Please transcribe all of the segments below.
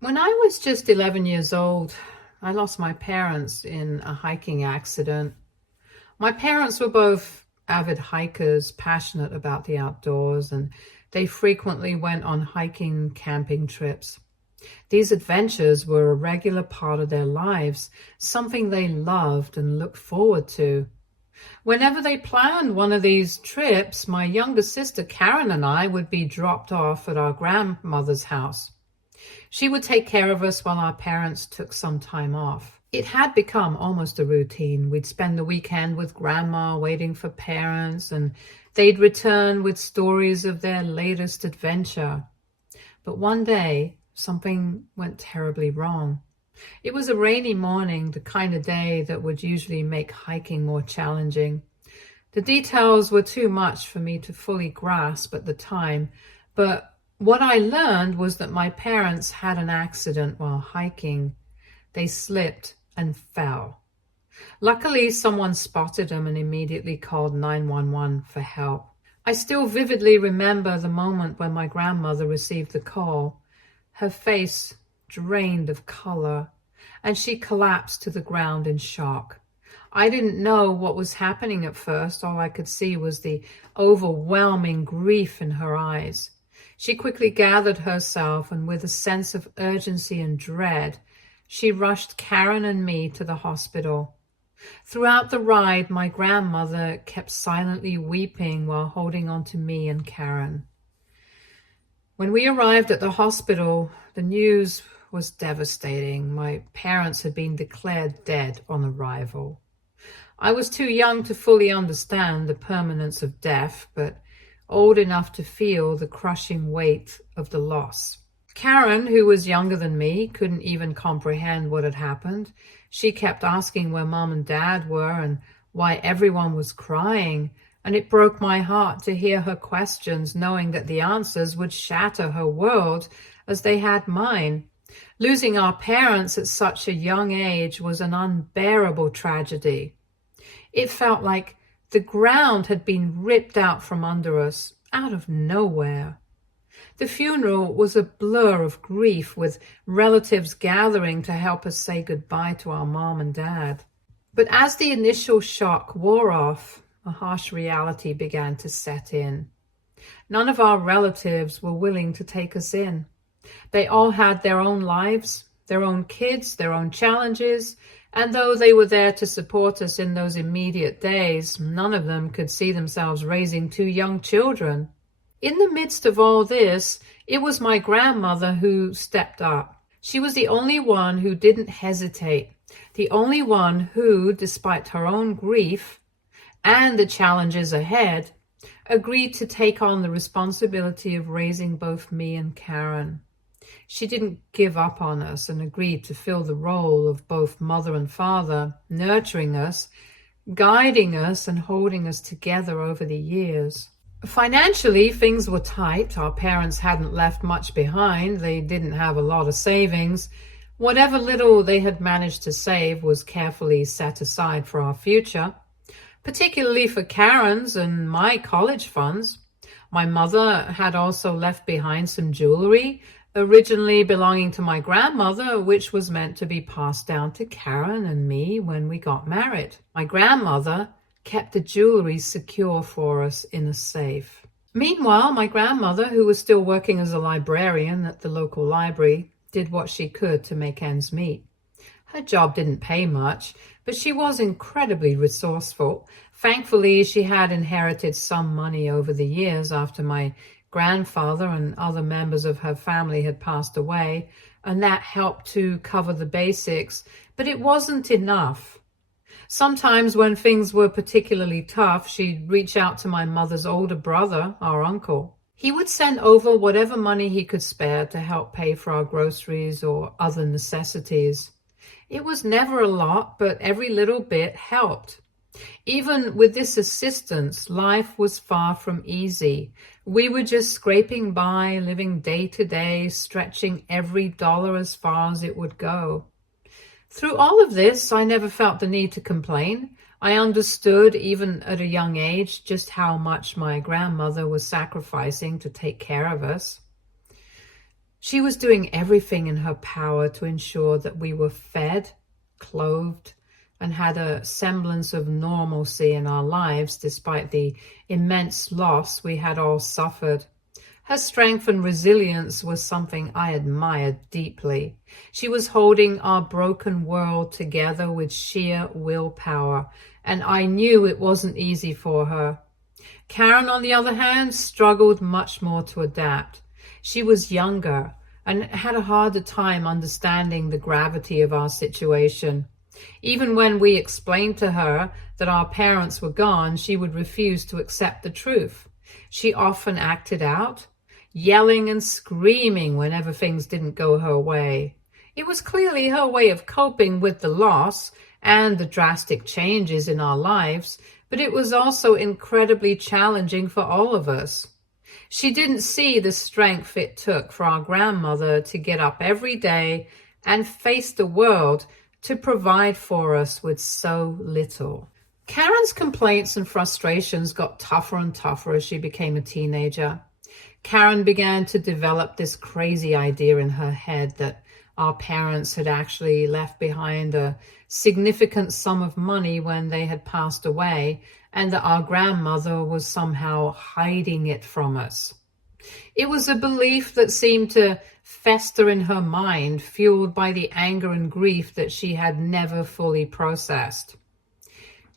When I was just 11 years old, I lost my parents in a hiking accident. My parents were both avid hikers, passionate about the outdoors, and they frequently went on hiking, camping trips. These adventures were a regular part of their lives, something they loved and looked forward to. Whenever they planned one of these trips, my younger sister Karen and I would be dropped off at our grandmother's house. She would take care of us while our parents took some time off. It had become almost a routine. We'd spend the weekend with grandma waiting for parents, and they'd return with stories of their latest adventure. But one day, something went terribly wrong. It was a rainy morning, the kind of day that would usually make hiking more challenging. The details were too much for me to fully grasp at the time, but what I learned was that my parents had an accident while hiking. They slipped and fell. Luckily, someone spotted them and immediately called 911 for help. I still vividly remember the moment when my grandmother received the call. Her face drained of color, and she collapsed to the ground in shock. I didn't know what was happening at first. All I could see was the overwhelming grief in her eyes. She quickly gathered herself, and with a sense of urgency and dread, she rushed Karen and me to the hospital. Throughout the ride, my grandmother kept silently weeping while holding on to me and Karen. When we arrived at the hospital, the news was devastating. My parents had been declared dead on arrival. I was too young to fully understand the permanence of death, but old enough to feel the crushing weight of the loss. Karen, who was younger than me, couldn't even comprehend what had happened. She kept asking where Mom and Dad were and why everyone was crying, and it broke my heart to hear her questions, knowing that the answers would shatter her world as they had mine. Losing our parents at such a young age was an unbearable tragedy. It felt like the ground had been ripped out from under us, out of nowhere. The funeral was a blur of grief, with relatives gathering to help us say goodbye to our mom and dad. But as the initial shock wore off, a harsh reality began to set in. None of our relatives were willing to take us in. They all had their own lives, their own kids, their own challenges, and though they were there to support us in those immediate days, none of them could see themselves raising two young children. In the midst of all this, it was my grandmother who stepped up. She was the only one who didn't hesitate, the only one who, despite her own grief and the challenges ahead, agreed to take on the responsibility of raising both me and Karen. She didn't give up on us and agreed to fill the role of both mother and father, nurturing us, guiding us, and holding us together over the years. Financially, things were tight. Our parents hadn't left much behind. They didn't have a lot of savings. Whatever little they had managed to save was carefully set aside for our future, particularly for Karen's and my college funds. My mother had also left behind some jewelry, originally belonging to my grandmother, which was meant to be passed down to Karen and me when we got married. My grandmother kept the jewelry secure for us in a safe. Meanwhile, my grandmother, who was still working as a librarian at the local library, did what she could to make ends meet. Her job didn't pay much, but she was incredibly resourceful. Thankfully, she had inherited some money over the years after my grandfather and other members of her family had passed away, and that helped to cover the basics, but it wasn't enough. Sometimes when things were particularly tough, she'd reach out to my mother's older brother, our uncle. He would send over whatever money he could spare to help pay for our groceries or other necessities. It was never a lot, but every little bit helped. Even with this assistance, life was far from easy. We were just scraping by, living day to day, stretching every dollar as far as it would go. Through all of this, I never felt the need to complain. I understood, even at a young age, just how much my grandmother was sacrificing to take care of us. She was doing everything in her power to ensure that we were fed, clothed, and had a semblance of normalcy in our lives despite the immense loss we had all suffered. Her strength and resilience was something I admired deeply. She was holding our broken world together with sheer willpower, and I knew it wasn't easy for her. Karen, on the other hand, struggled much more to adapt. She was younger and had a harder time understanding the gravity of our situation. Even when we explained to her that our parents were gone, she would refuse to accept the truth. She often acted out, yelling and screaming whenever things didn't go her way. It was clearly her way of coping with the loss and the drastic changes in our lives, but it was also incredibly challenging for all of us. She didn't see the strength it took for our grandmother to get up every day and face the world to provide for us with so little. Karen's complaints and frustrations got tougher and tougher as she became a teenager. Karen began to develop this crazy idea in her head that our parents had actually left behind a significant sum of money when they had passed away, and that our grandmother was somehow hiding it from us. It was a belief that seemed to fester in her mind, fueled by the anger and grief that she had never fully processed.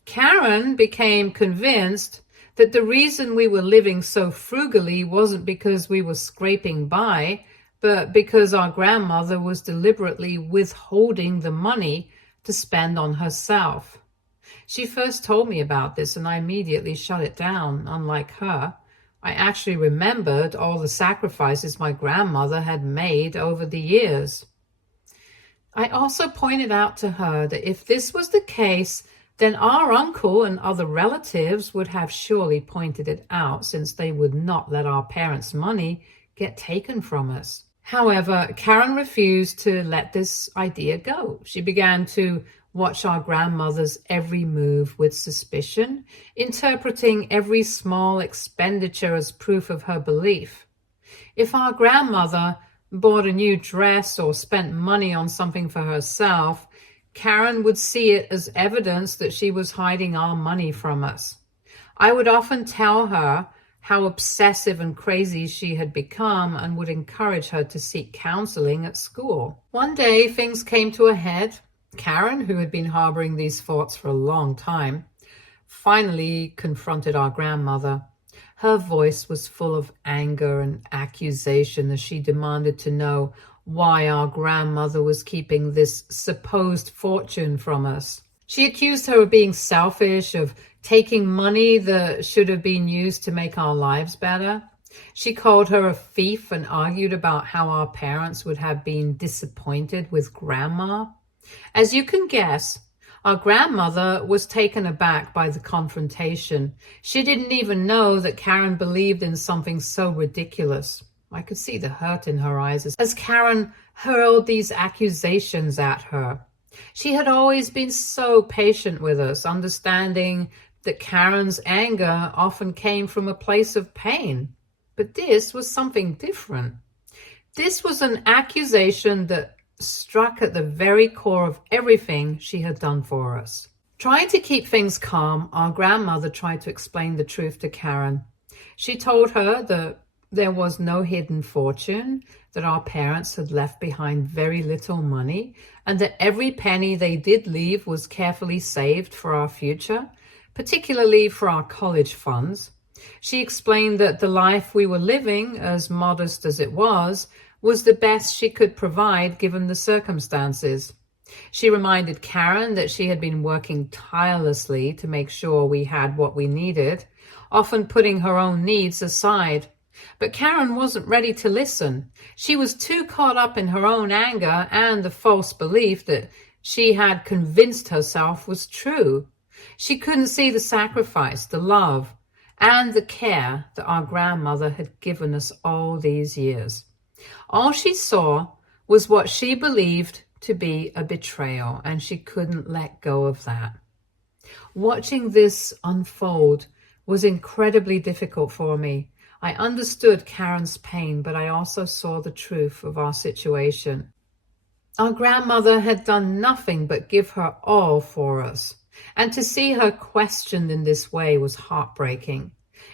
Karen became convinced that the reason we were living so frugally wasn't because we were scraping by, but because our grandmother was deliberately withholding the money to spend on herself. She first told me about this and I immediately shut it down. Unlike her, I actually remembered all the sacrifices my grandmother had made over the years. I also pointed out to her that if this was the case, then our uncle and other relatives would have surely pointed it out, since they would not let our parents' money get taken from us. However, Karen refused to let this idea go. She began to watch our grandmother's every move with suspicion, interpreting every small expenditure as proof of her belief. If our grandmother bought a new dress or spent money on something for herself, Karen would see it as evidence that she was hiding our money from us. I would often tell her how obsessive and crazy she had become and would encourage her to seek counseling at school. One day, things came to a head. Karen, who had been harboring these thoughts for a long time, finally confronted our grandmother. Her voice was full of anger and accusation as she demanded to know why our grandmother was keeping this supposed fortune from us. She accused her of being selfish, of taking money that should have been used to make our lives better. She called her a thief and argued about how our parents would have been disappointed with grandma. As you can guess, our grandmother was taken aback by the confrontation. She didn't even know that Karen believed in something so ridiculous. I could see the hurt in her eyes as Karen hurled these accusations at her. She had always been so patient with us, understanding that Karen's anger often came from a place of pain. But this was something different. This was an accusation that struck at the very core of everything she had done for us. Trying to keep things calm, our grandmother tried to explain the truth to Karen. She told her that there was no hidden fortune, that our parents had left behind very little money, and that every penny they did leave was carefully saved for our future, particularly for our college funds. She explained that the life we were living, as modest as it was the best she could provide given the circumstances. She reminded Karen that she had been working tirelessly to make sure we had what we needed, often putting her own needs aside. But Karen wasn't ready to listen. She was too caught up in her own anger and the false belief that she had convinced herself was true. She couldn't see the sacrifice, the love, and the care that our grandmother had given us all these years. All she saw was what she believed to be a betrayal, and she couldn't let go of that. Watching this unfold was incredibly difficult for me. I understood Karen's pain, but I also saw the truth of our situation. Our grandmother had done nothing but give her all for us, and to see her questioned in this way was heartbreaking.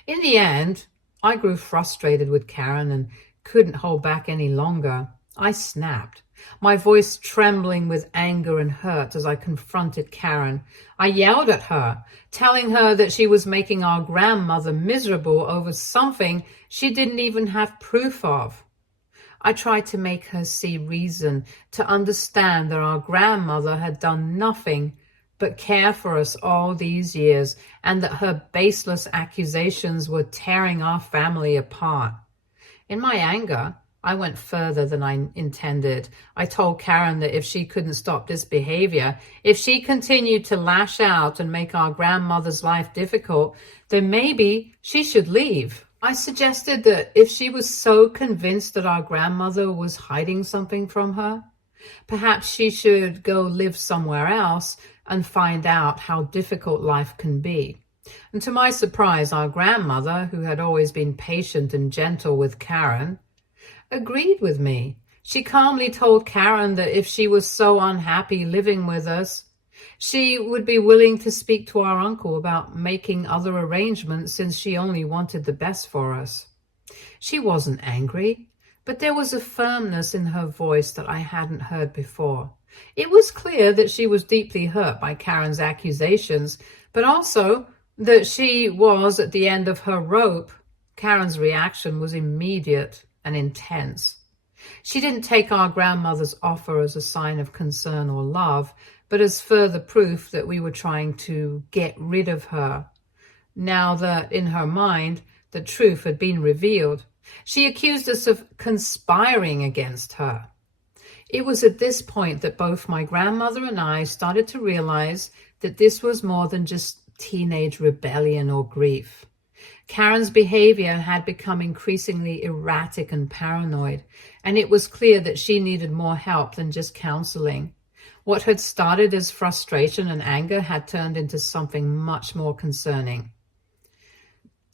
In the end, I grew frustrated with Karen and couldn't hold back any longer. I snapped, my voice trembling with anger and hurt as I confronted Karen. I yelled at her, telling her that she was making our grandmother miserable over something she didn't even have proof of. I tried to make her see reason, to understand that our grandmother had done nothing but care for us all these years, and that her baseless accusations were tearing our family apart. In my anger, I went further than I intended. I told Karen that if she couldn't stop this behavior, if she continued to lash out and make our grandmother's life difficult, then maybe she should leave. I suggested that if she was so convinced that our grandmother was hiding something from her, perhaps she should go live somewhere else and find out how difficult life can be. And to my surprise, our grandmother, who had always been patient and gentle with Karen, agreed with me. She calmly told Karen that if she was so unhappy living with us, she would be willing to speak to our uncle about making other arrangements, since she only wanted the best for us. She wasn't angry, but there was a firmness in her voice that I hadn't heard before. It was clear that she was deeply hurt by Karen's accusations, but also that she was at the end of her rope. Karen's reaction was immediate and intense. She didn't take our grandmother's offer as a sign of concern or love, but as further proof that we were trying to get rid of her. Now that, in her mind, the truth had been revealed, she accused us of conspiring against her. It was at this point that both my grandmother and I started to realize that this was more than just teenage rebellion or grief. Karen's behavior had become increasingly erratic and paranoid, and it was clear that she needed more help than just counseling. What had started as frustration and anger had turned into something much more concerning.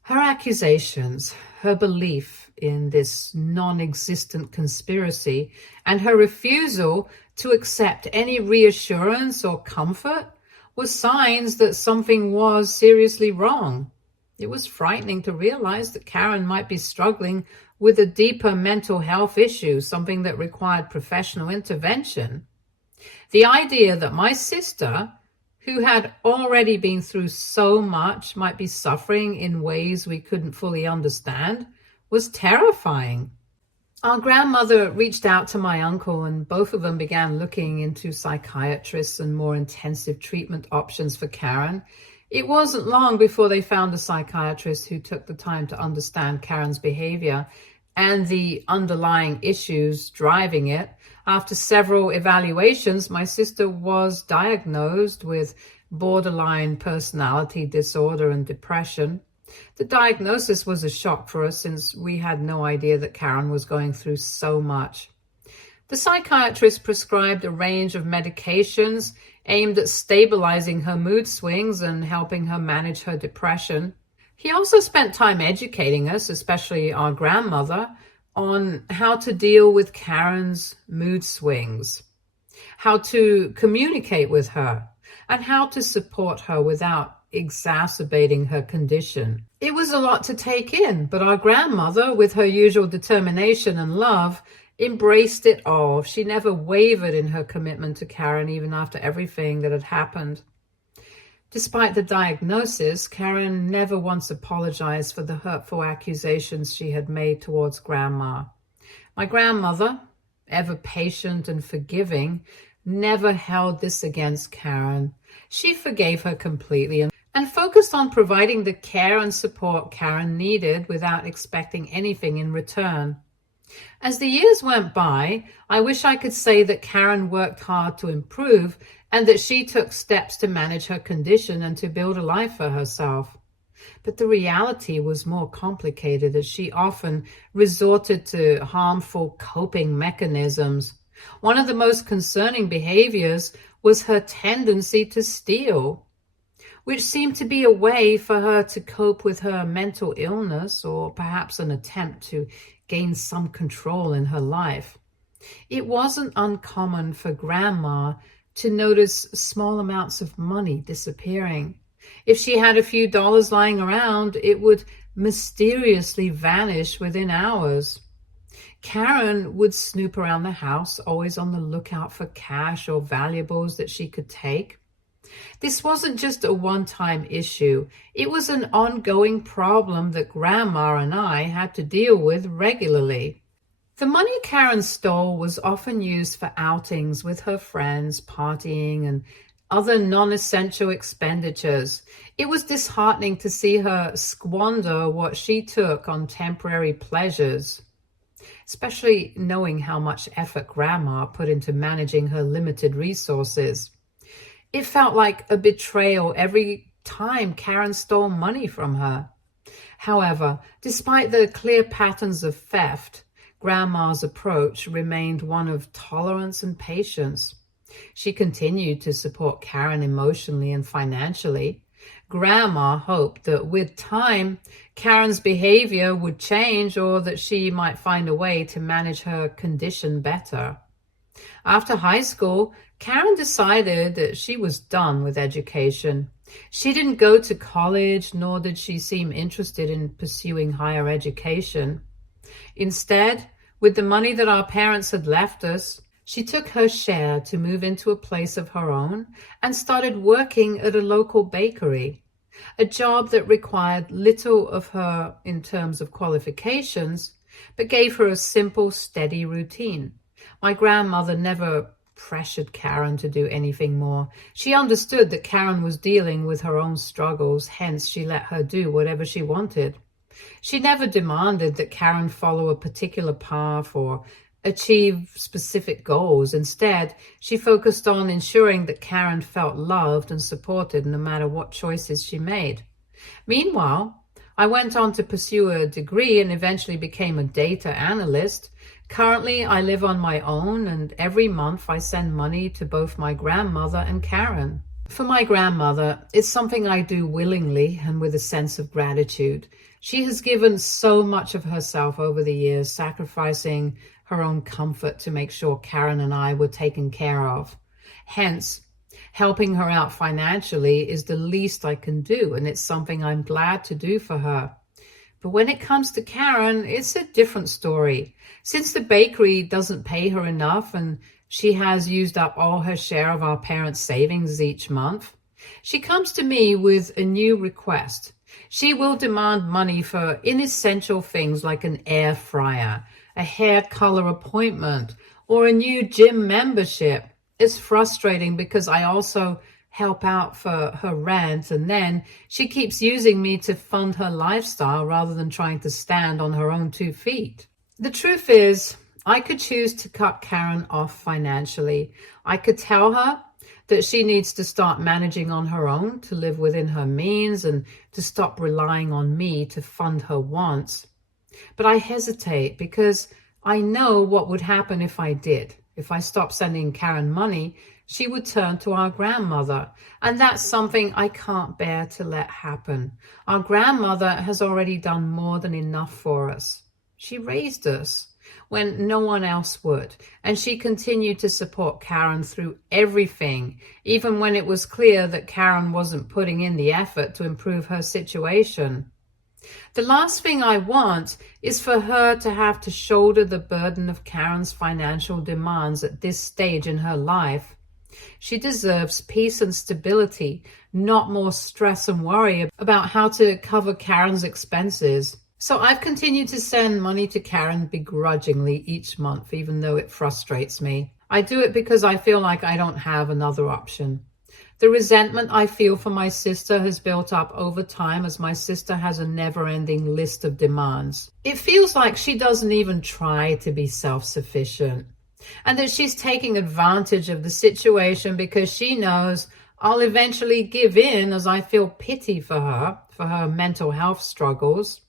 Her accusations, her belief in this non-existent conspiracy, and her refusal to accept any reassurance or comfort were signs that something was seriously wrong. It was frightening to realize that Karen might be struggling with a deeper mental health issue, something that required professional intervention. The idea that my sister, who had already been through so much, might be suffering in ways we couldn't fully understand was terrifying. Our grandmother reached out to my uncle, and both of them began looking into psychiatrists and more intensive treatment options for Karen. It wasn't long before they found a psychiatrist who took the time to understand Karen's behavior and the underlying issues driving it. After several evaluations, my sister was diagnosed with borderline personality disorder and depression. The diagnosis was a shock for us, since we had no idea that Karen was going through so much. The psychiatrist prescribed a range of medications aimed at stabilizing her mood swings and helping her manage her depression. He also spent time educating us, especially our grandmother, on how to deal with Karen's mood swings, how to communicate with her, and how to support her without exacerbating her condition. It was a lot to take in, but our grandmother, with her usual determination and love, embraced it all. She never wavered in her commitment to Karen, even after everything that had happened. Despite the diagnosis, Karen never once apologized for the hurtful accusations she had made towards Grandma. My grandmother, ever patient and forgiving, never held this against Karen. She forgave her completely and focused on providing the care and support Karen needed without expecting anything in return. As the years went by, I wish I could say that Karen worked hard to improve and that she took steps to manage her condition and to build a life for herself. But the reality was more complicated, as she often resorted to harmful coping mechanisms. One of the most concerning behaviors was her tendency to steal. which seemed to be a way for her to cope with her mental illness, or perhaps an attempt to gain some control in her life. It wasn't uncommon for Grandma to notice small amounts of money disappearing. If she had a few dollars lying around, it would mysteriously vanish within hours. Karen would snoop around the house, always on the lookout for cash or valuables that she could take. This wasn't just a one-time issue. It was an ongoing problem that Grandma and I had to deal with regularly. The money Karen stole was often used for outings with her friends, partying, and other non-essential expenditures. It was disheartening to see her squander what she took on temporary pleasures, especially knowing how much effort Grandma put into managing her limited resources. It felt like a betrayal every time Karen stole money from her. However, despite the clear patterns of theft, Grandma's approach remained one of tolerance and patience. She continued to support Karen emotionally and financially. Grandma hoped that with time, Karen's behavior would change, or that she might find a way to manage her condition better. After high school, Karen decided that she was done with education. She didn't go to college, nor did she seem interested in pursuing higher education. Instead, with the money that our parents had left us, she took her share to move into a place of her own and started working at a local bakery, a job that required little of her in terms of qualifications, but gave her a simple, steady routine. My grandmother never pressured Karen to do anything more. She understood that Karen was dealing with her own struggles, hence she let her do whatever she wanted. She never demanded that Karen follow a particular path or achieve specific goals. Instead, she focused on ensuring that Karen felt loved and supported no matter what choices she made. Meanwhile, I went on to pursue a degree and eventually became a data analyst. Currently, I live on my own, and every month I send money to both my grandmother and Karen. For my grandmother, it's something I do willingly and with a sense of gratitude. She has given so much of herself over the years, sacrificing her own comfort to make sure Karen and I were taken care of. Hence, helping her out financially is the least I can do, and it's something I'm glad to do for her. But when it comes to Karen, it's a different story. Since the bakery doesn't pay her enough and she has used up all her share of our parents' savings each month, she comes to me with a new request. She will demand money for inessential things like an air fryer, a hair color appointment, or a new gym membership. It's frustrating because I also help out for her rent, and then she keeps using me to fund her lifestyle rather than trying to stand on her own 2 feet. The truth is, I could choose to cut Karen off financially. I could tell her that she needs to start managing on her own to live within her means and to stop relying on me to fund her wants. But I hesitate because I know what would happen if I did. If I stopped sending Karen money, she would turn to our grandmother, and that's something I can't bear to let happen. Our grandmother has already done more than enough for us. She raised us when no one else would, and she continued to support Karen through everything, even when it was clear that Karen wasn't putting in the effort to improve her situation. The last thing I want is for her to have to shoulder the burden of Karen's financial demands at this stage in her life. She deserves peace and stability, not more stress and worry about how to cover Karen's expenses. So I've continued to send money to Karen begrudgingly each month, even though it frustrates me. I do it because I feel like I don't have another option. The resentment I feel for my sister has built up over time as my sister has a never-ending list of demands. It feels like she doesn't even try to be self-sufficient, and that she's taking advantage of the situation because she knows I'll eventually give in as I feel pity for her mental health struggles.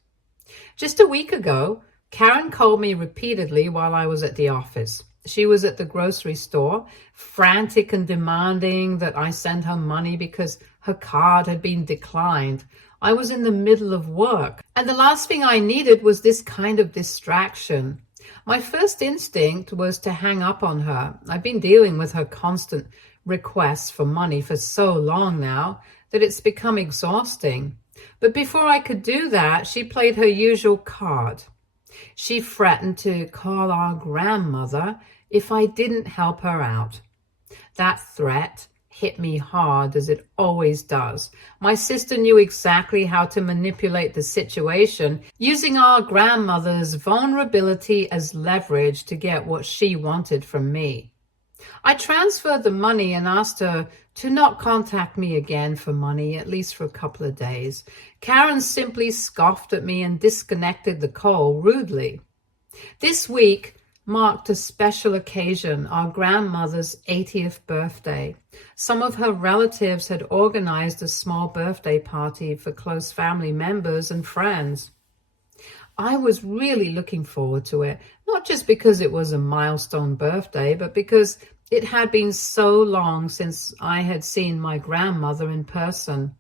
Just a week ago, Karen called me repeatedly while I was at the office. She was at the grocery store, frantic and demanding that I send her money because Her card had been declined. I was in the middle of work, and the last thing I needed was this kind of distraction. My first instinct was to hang up on her. I've been dealing with her constant requests for money for so long now that it's become exhausting. But before I could do that, she played her usual card. She threatened to call our grandmother if I didn't help her out. That threat hit me hard, as it always does. My sister knew exactly how to manipulate the situation, using our grandmother's vulnerability as leverage to get what she wanted from me. I transferred the money and asked her to not contact me again for money, at least for a couple of days. Karen simply scoffed at me and disconnected the call rudely. This week marked a special occasion, our grandmother's 80th birthday. Some of her relatives had organized a small birthday party for close family members and friends. I was really looking forward to it, not just because it was a milestone birthday, but because it had been so long since I had seen my grandmother in person.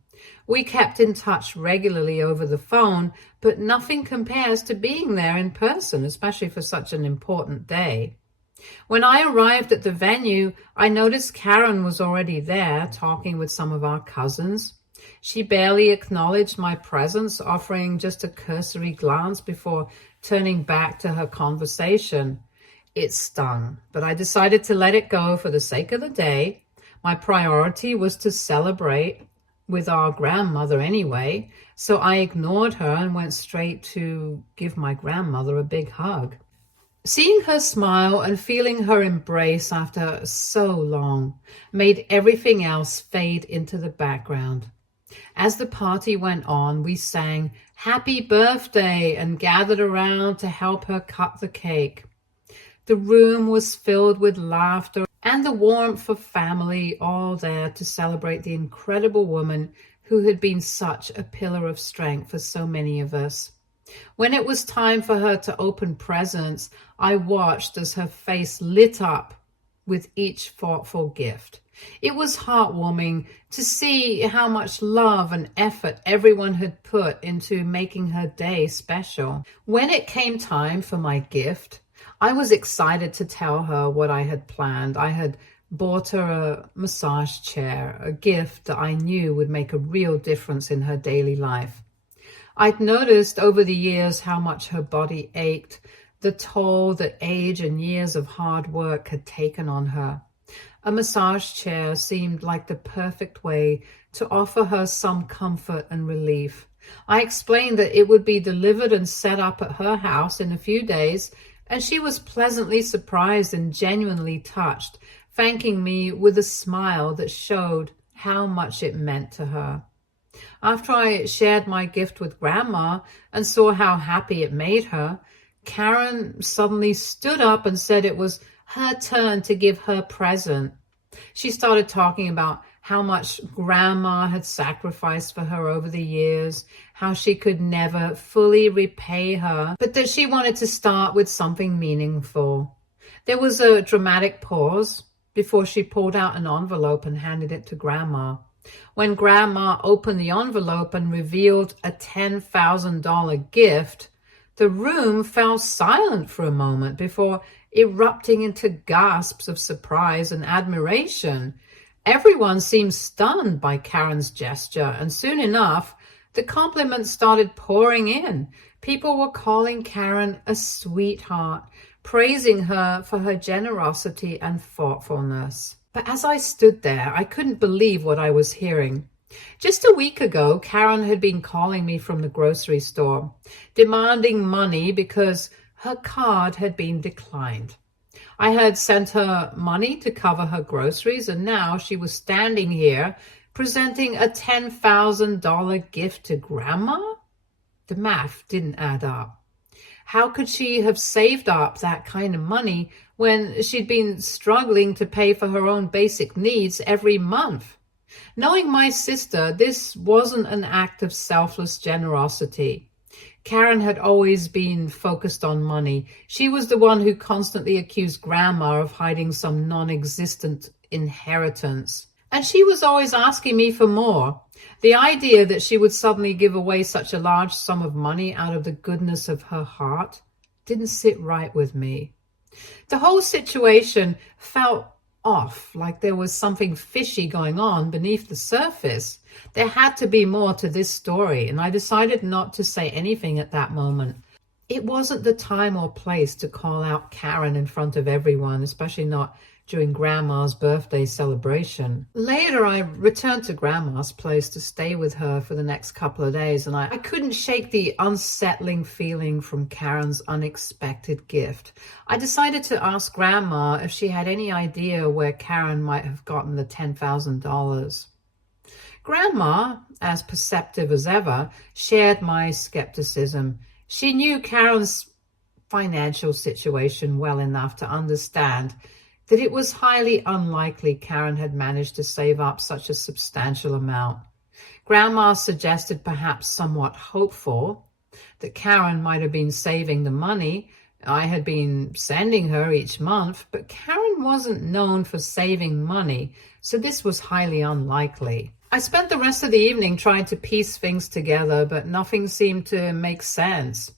We kept in touch regularly over the phone, but nothing compares to being there in person, especially for such an important day. When I arrived at the venue, I noticed Karen was already there talking with some of our cousins. She barely acknowledged my presence, offering just a cursory glance before turning back to her conversation. It stung, but I decided to let it go for the sake of the day. My priority was to celebrate with our grandmother anyway, so I ignored her and went straight to give my grandmother a big hug. Seeing her smile and feeling her embrace after so long made everything else fade into the background. As the party went on, we sang "Happy Birthday" and gathered around to help her cut the cake. The room was filled with laughter and the warmth of family, all there to celebrate the incredible woman who had been such a pillar of strength for so many of us. When it was time for her to open presents, I watched as her face lit up with each thoughtful gift. It was heartwarming to see how much love and effort everyone had put into making her day special. When it came time for my gift, I was excited to tell her what I had planned. I had bought her a massage chair, a gift that I knew would make a real difference in her daily life. I'd noticed over the years how much her body ached, the toll that age and years of hard work had taken on her. A massage chair seemed like the perfect way to offer her some comfort and relief. I explained that it would be delivered and set up at her house in a few days, and she was pleasantly surprised and genuinely touched, thanking me with a smile that showed how much it meant to her. After I shared my gift with Grandma and saw how happy it made her, Karen suddenly stood up and said it was her turn to give her present. She started talking about how much Grandma had sacrificed for her over the years, how she could never fully repay her, but that she wanted to start with something meaningful. There was a dramatic pause before she pulled out an envelope and handed it to Grandma. When Grandma opened the envelope and revealed a $10,000 gift, the room fell silent for a moment before erupting into gasps of surprise and admiration. Everyone seemed stunned by Karen's gesture, and soon enough, the compliments started pouring in. People were calling Karen a sweetheart, praising her for her generosity and thoughtfulness. But as I stood there, I couldn't believe what I was hearing. Just a week ago, Karen had been calling me from the grocery store, demanding money because her card had been declined. I had sent her money to cover her groceries, and now she was standing here presenting a $10,000 gift to Grandma? The math didn't add up. How could she have saved up that kind of money when she'd been struggling to pay for her own basic needs every month? Knowing my sister, this wasn't an act of selfless generosity. Karen had always been focused on money. She was the one who constantly accused Grandma of hiding some non-existent inheritance. And she was always asking me for more. The idea that she would suddenly give away such a large sum of money out of the goodness of her heart didn't sit right with me. The whole situation felt off, like there was something fishy going on beneath the surface. There had to be more to this story, and I decided not to say anything at that moment. It wasn't the time or place to call out Karen in front of everyone, especially not during Grandma's birthday celebration. Later, I returned to Grandma's place to stay with her for the next couple of days, and I couldn't shake the unsettling feeling from Karen's unexpected gift. I decided to ask Grandma if she had any idea where Karen might have gotten the $10,000. Grandma, as perceptive as ever, shared my skepticism. She knew Karen's financial situation well enough to understand that it was highly unlikely Karen had managed to save up such a substantial amount. Grandma suggested, perhaps somewhat hopeful, that Karen might have been saving the money I had been sending her each month, but Karen wasn't known for saving money, so this was highly unlikely. I spent the rest of the evening trying to piece things together, but nothing seemed to make sense.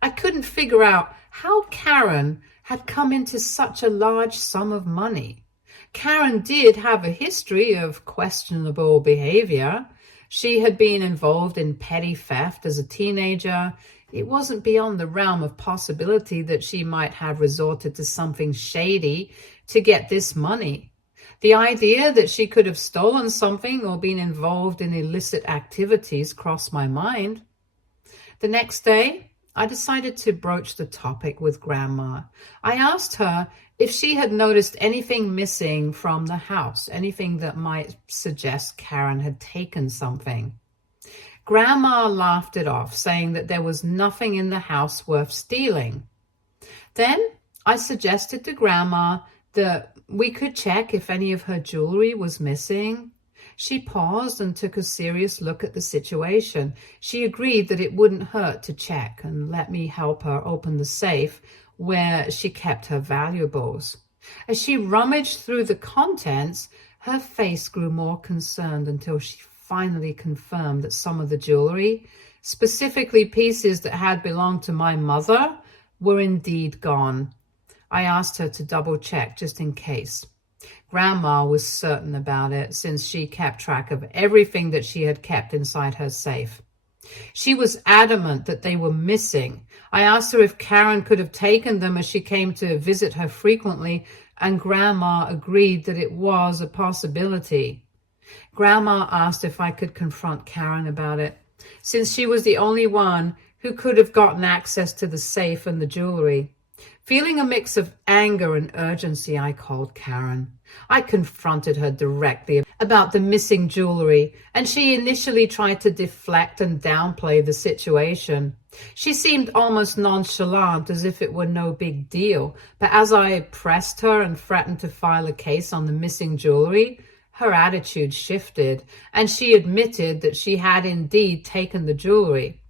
I couldn't figure out how Karen had come into such a large sum of money. Karen did have a history of questionable behavior. She had been involved in petty theft as a teenager. It wasn't beyond the realm of possibility that she might have resorted to something shady to get this money. The idea that she could have stolen something or been involved in illicit activities crossed my mind. The next day, I decided to broach the topic with Grandma. I asked her if she had noticed anything missing from the house, anything that might suggest Karen had taken something. Grandma laughed it off, saying that there was nothing in the house worth stealing. Then I suggested to Grandma that we could check if any of her jewelry was missing. She paused and took a serious look at the situation. She agreed that it wouldn't hurt to check and let me help her open the safe where she kept her valuables. As she rummaged through the contents, her face grew more concerned until she finally confirmed that some of the jewelry, specifically pieces that had belonged to my mother, were indeed gone. I asked her to double check just in case. Grandma was certain about it, since she kept track of everything that she had kept inside her safe. She was adamant that they were missing. I asked her if Karen could have taken them, as she came to visit her frequently, and Grandma agreed that it was a possibility. Grandma asked if I could confront Karen about it, since she was the only one who could have gotten access to the safe and the jewelry. Feeling a mix of anger and urgency, I called Karen. I confronted her directly about the missing jewelry, and she initially tried to deflect and downplay the situation. She seemed almost nonchalant, as if it were no big deal, but as I pressed her and threatened to file a case on the missing jewelry, her attitude shifted, and she admitted that she had indeed taken the jewelry.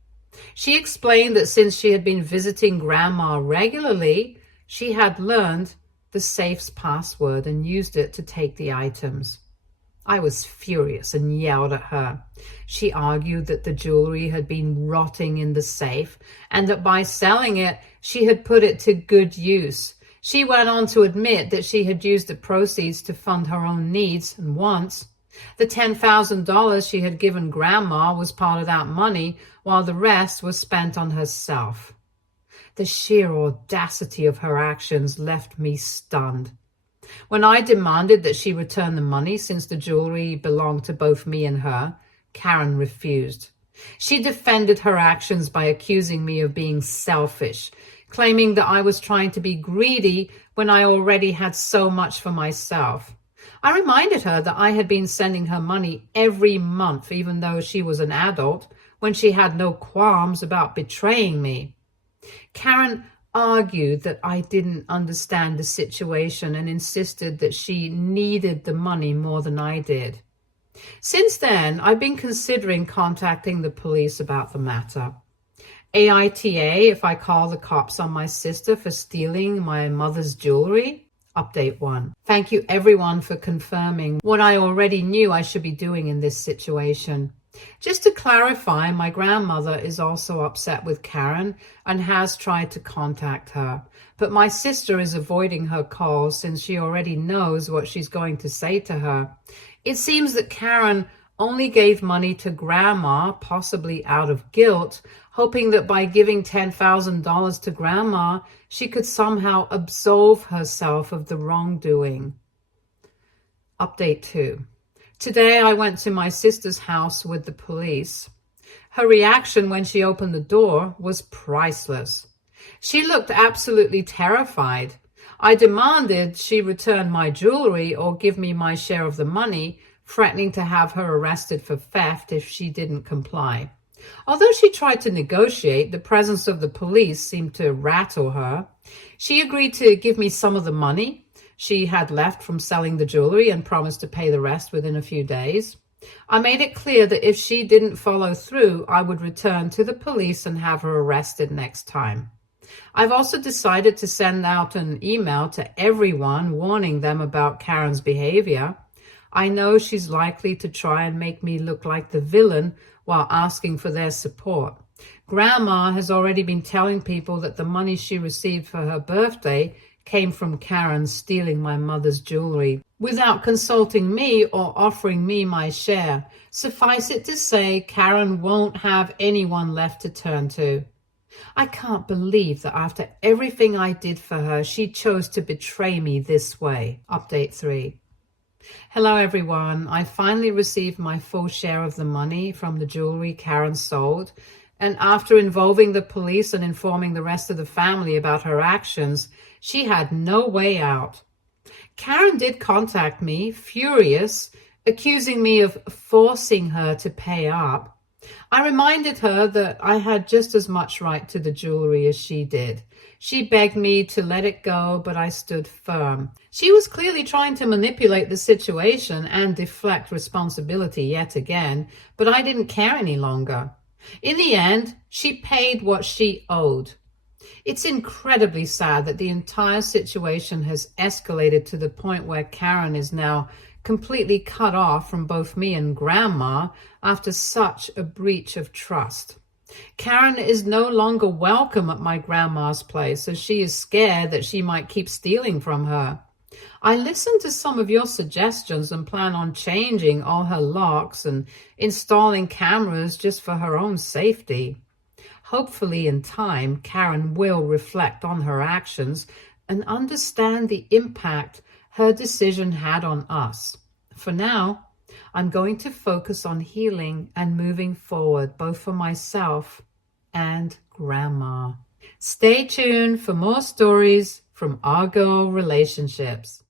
She explained that since she had been visiting Grandma regularly, she had learned the safe's password and used it to take the items. I was furious and yelled at her. She argued that the jewelry had been rotting in the safe and that by selling it, she had put it to good use. She went on to admit that she had used the proceeds to fund her own needs and wants. The $10,000 she had given Grandma was part of that money, while the rest was spent on herself. The sheer audacity of her actions left me stunned. When I demanded that she return the money, since the jewelry belonged to both me and her, Karen refused. She defended her actions by accusing me of being selfish, claiming that I was trying to be greedy when I already had so much for myself. I reminded her that I had been sending her money every month, even though she was an adult, when she had no qualms about betraying me. Karen argued that I didn't understand the situation and insisted that she needed the money more than I did. Since then, I've been considering contacting the police about the matter. AITA if I call the cops on my sister for stealing my mother's jewelry. Update 1. Thank you everyone for confirming what I already knew I should be doing in this situation. Just to clarify, my grandmother is also upset with Karen and has tried to contact her. But my sister is avoiding her calls since she already knows what she's going to say to her. It seems that Karen only gave money to Grandma, possibly out of guilt, hoping that by giving $10,000 to Grandma, she could somehow absolve herself of the wrongdoing. Update 2. Today I went to my sister's house with the police. Her reaction when she opened the door was priceless. She looked absolutely terrified. I demanded she return my jewelry or give me my share of the money, threatening to have her arrested for theft if she didn't comply. Although she tried to negotiate, the presence of the police seemed to rattle her. She agreed to give me some of the money she had left from selling the jewelry and promised to pay the rest within a few days. I made it clear that if she didn't follow through, I would return to the police and have her arrested next time. I've also decided to send out an email to everyone warning them about Karen's behavior. I know she's likely to try and make me look like the villain while asking for their support. Grandma has already been telling people that the money she received for her birthday came from Karen stealing my mother's jewelry without consulting me or offering me my share. Suffice it to say, Karen won't have anyone left to turn to. I can't believe that after everything I did for her, she chose to betray me this way. Update 3. Hello everyone. I finally received my full share of the money from the jewelry Karen sold, and after involving the police and informing the rest of the family about her actions, she had no way out. Karen did contact me, furious, accusing me of forcing her to pay up. I reminded her that I had just as much right to the jewelry as she did. She begged me to let it go, but I stood firm. She was clearly trying to manipulate the situation and deflect responsibility yet again, but I didn't care any longer. In the end, she paid what she owed. It's incredibly sad that the entire situation has escalated to the point where Karen is now completely cut off from both me and Grandma after such a breach of trust. Karen is no longer welcome at my grandma's place, as she is scared that she might keep stealing from her. I listened to some of your suggestions and plan on changing all her locks and installing cameras just for her own safety. Hopefully in time, Karen will reflect on her actions and understand the impact her decision had on us. For now, I'm going to focus on healing and moving forward, both for myself and Grandma. Stay tuned for more stories from our girl relationships.